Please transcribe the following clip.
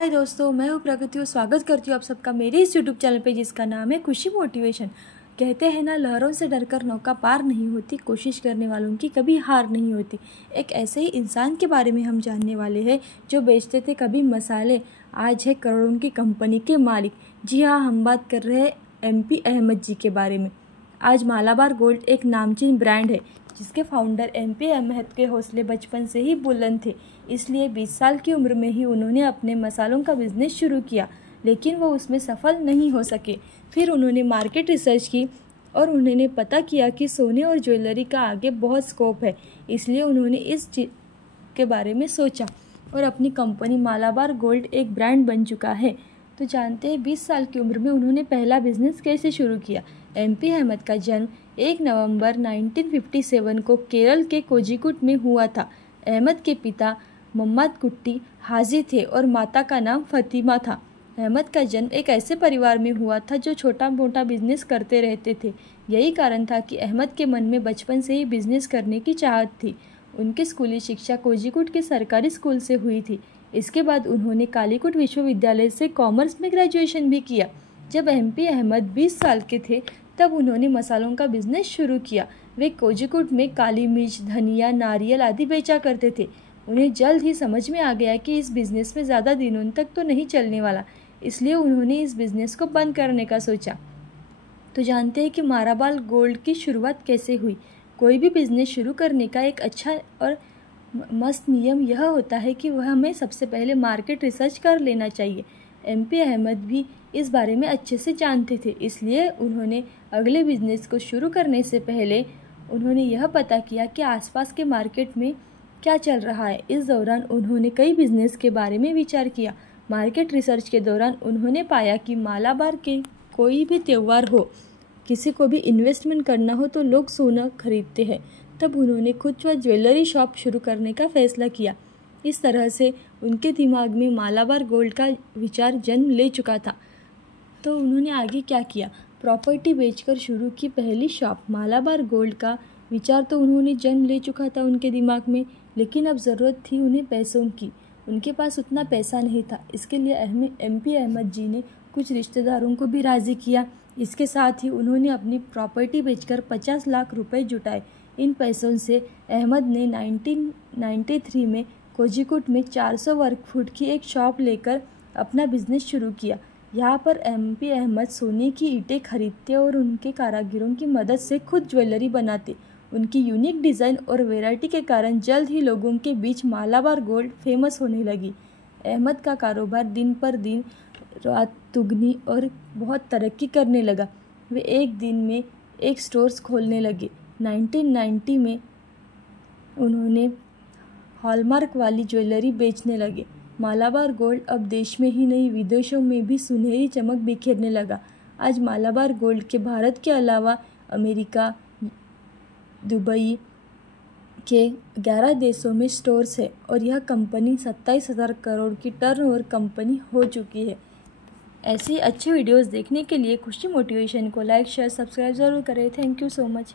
हाय दोस्तों, मैं हूँ प्रगति और स्वागत करती हूँ आप सबका मेरे इस यूट्यूब चैनल पे जिसका नाम है खुशी मोटिवेशन। कहते हैं ना, लहरों से डरकर नौका पार नहीं होती, कोशिश करने वालों की कभी हार नहीं होती। एक ऐसे ही इंसान के बारे में हम जानने वाले हैं जो बेचते थे कभी मसाले, आज है करोड़ों की कंपनी के मालिक। जी हाँ, हम बात कर रहे हैं MP अहमद जी के बारे में। आज मालाबार गोल्ड एक नामचीन ब्रांड है जिसके फाउंडर MP अहमद के हौसले बचपन से ही बुलंद थे। इसलिए 20 साल की उम्र में ही उन्होंने अपने मसालों का बिजनेस शुरू किया, लेकिन वो उसमें सफल नहीं हो सके। फिर उन्होंने मार्केट रिसर्च की और उन्होंने पता किया कि सोने और ज्वेलरी का आगे बहुत स्कोप है। इसलिए उन्होंने इस चीज़ के बारे में सोचा और अपनी कंपनी मालाबार गोल्ड एक ब्रांड बन चुका है। तो जानते हैं 20 साल की उम्र में उन्होंने पहला बिजनेस कैसे शुरू किया। MP अहमद का जन्म 1 नवंबर 1957 को केरल के कोझिकोड में हुआ था। अहमद के पिता मोहम्मद कुट्टी हाजी थे और माता का नाम फतिमा था। अहमद का जन्म एक ऐसे परिवार में हुआ था जो छोटा मोटा बिजनेस करते रहते थे। यही कारण था कि अहमद के मन में बचपन से ही बिजनेस करने की चाहत थी। उनकी स्कूली शिक्षा कोझिकोड के सरकारी स्कूल से हुई थी। इसके बाद उन्होंने कालीकट विश्वविद्यालय से कॉमर्स में ग्रेजुएशन भी किया। जब MP अहमद 20 साल के थे तब उन्होंने मसालों का बिजनेस शुरू किया। वे कोझिकोड में काली मिर्च, धनिया, नारियल आदि बेचा करते थे। उन्हें जल्द ही समझ में आ गया कि इस बिज़नेस में ज़्यादा दिनों तक तो नहीं चलने वाला, इसलिए उन्होंने इस बिज़नेस को बंद करने का सोचा। तो जानते हैं कि मालाबार गोल्ड की शुरुआत कैसे हुई। कोई भी बिज़नेस शुरू करने का एक अच्छा और मस्त नियम यह होता है कि वह हमें सबसे पहले मार्केट रिसर्च कर लेना चाहिए। MP अहमद भी इस बारे में अच्छे से जानते थे, इसलिए उन्होंने अगले बिज़नेस को शुरू करने से पहले उन्होंने यह पता किया कि आसपास के मार्केट में क्या चल रहा है। इस दौरान उन्होंने कई बिजनेस के बारे में विचार किया। मार्केट रिसर्च के दौरान उन्होंने पाया कि मालाबार के कोई भी त्यौहार हो, किसी को भी इन्वेस्टमेंट करना हो तो लोग सोना खरीदते हैं। तब उन्होंने खुद ज्वेलरी शॉप शुरू करने का फैसला किया। इस तरह से उनके दिमाग में मालाबार गोल्ड का विचार जन्म ले चुका था। तो उन्होंने आगे क्या किया, प्रॉपर्टी बेचकर शुरू की पहली शॉप। मालाबार गोल्ड का विचार तो उन्होंने जन्म ले चुका था उनके दिमाग में, लेकिन अब ज़रूरत थी उन्हें पैसों की। उनके पास उतना पैसा नहीं था। इसके लिए MP अहमद जी ने कुछ रिश्तेदारों को भी राज़ी किया। इसके साथ ही उन्होंने अपनी प्रॉपर्टी बेचकर 50 लाख रुपए जुटाए। इन पैसों से अहमद ने 1993 में कोझिकोड में 400 वर्ग फुट की एक शॉप लेकर अपना बिजनेस शुरू किया। यहाँ पर MP अहमद सोने की ईंटें खरीदते और उनके कारीगरों की मदद से खुद ज्वेलरी बनाते। उनकी यूनिक डिज़ाइन और वैरायटी के कारण जल्द ही लोगों के बीच मालाबार गोल्ड फेमस होने लगी। अहमद का कारोबार दिन पर दिन रात दुगनी और बहुत तरक्की करने लगा। वे एक दिन में एक स्टोर्स खोलने लगे। 1990 में उन्होंने हॉलमार्क वाली ज्वेलरी बेचने लगे। मालाबार गोल्ड अब देश में ही नहीं, विदेशों में भी सुनहरी चमक बिखेरने लगा। आज मालाबार गोल्ड के भारत के अलावा अमेरिका, दुबई के 11 देशों में स्टोर्स है और यह कंपनी 27,000 करोड़ की टर्नओवर कंपनी हो चुकी है। ऐसे अच्छे वीडियोस देखने के लिए खुशी मोटिवेशन को लाइक, शेयर, सब्सक्राइब ज़रूर करें। Thank you so much.